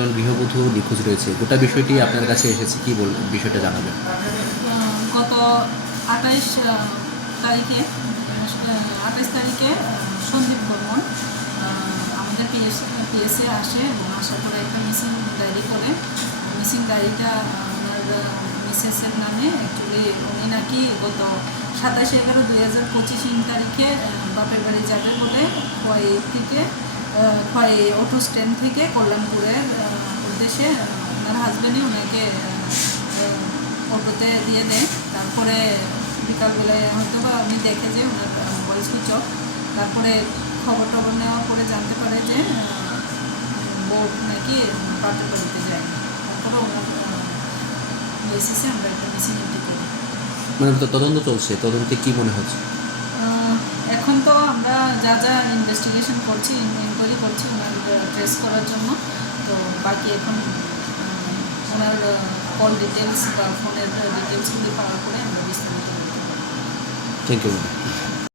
একজন গৃহবধূ নিখোঁজ রয়েছে। গোটা বিষয়টি আপনার কাছে এসেছে, কি বল, বিষয়টা জানাবেন? গত আঠাইশ তারিখে আঠাইশ তারিখে সন্দীপ বর্মন আমাদের পিএস পিএসএ আসে এবং আসার পরে একটা মিসিং ডায়েরি করে। মিসিং ডায়েরিটা ওনার মিসেসের নামে অ্যাকচুয়ালি উনি নাকি গত সাতাশে এগারো দুই হাজার পঁচিশ তারিখে বাপের বাড়ি যাবে বলে খোয়াই থেকে খোয়াই অটো স্ট্যান্ড থেকে কল্যাণপুরের আহ, ওনার হাজব্যান্ডই ওনাকে অটোতে দিয়ে দেয়। তারপরে বিকালবেলায় হয়তো বা আমি দেখে যে ওনার সুইচ অফ তারপরে খবর টবর নেওয়ার পরে জানতে পারে যে বোর্ড নাকি বাপের বাড়িতে যায় তারপরে ওনার বেসিসে আমরা একটা মিসিং করি। মানে তদন্ত চলছে তদন্তে কি মনে হচ্ছে? এখন তো আমরা যা যা করছি ইনকোয়ারি করছি ওনার ট্রেস করার জন্য। তো বাকি এখন ওনার কল ডিটেলস বা ফোনের ডিটেলসগুলি পাওয়ার পরে আমরা বিস্তারিত থ্যাংক ইউ